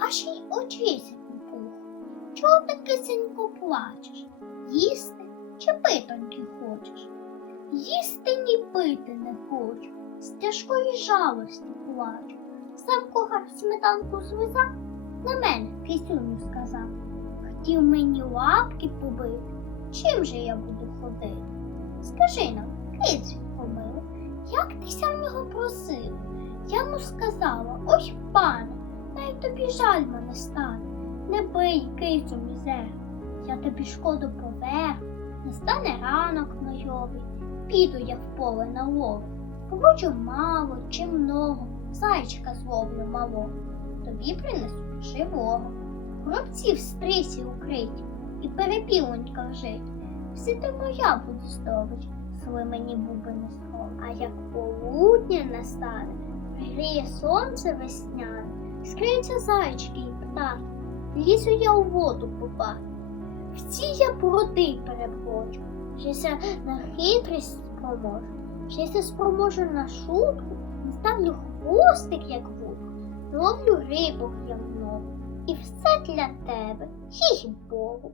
а ще й очисять пух. Чого ти кисенько плачеш? Їсти чи питоньки хочеш? Їсти ні пити не хочу, з тяжкої жалості плачу. Сам кухар сметанку звизав, на мене кисюню сказав. Хотів мені лапки побити, чим же я буду ходити? Скажи нам, кицю помилу, як тися в нього просив? Я йому сказала, ой, пане, най тобі жаль мене стане, не бий кицю мізер, я тобі шкоду поверну, настане ранок майовий, піду я в поле на лов. Побачу мало чи много, зайчика зловлю малого, тобі принесу живого. Гробці в стрисі укриті, і перепілонька жить. Все ти моя буде здобич, коли мені буби не схов. А як полудня настане, гріє сонце весняне, скриються зайчики і птахи, лізу я у воду попати. Всі я броди перебочу, щося на хитрість спроможу, щося спроможу на шутку, ставлю хвостик, як вуд, ловлю рибок я много. І все для тебе, їй Богу.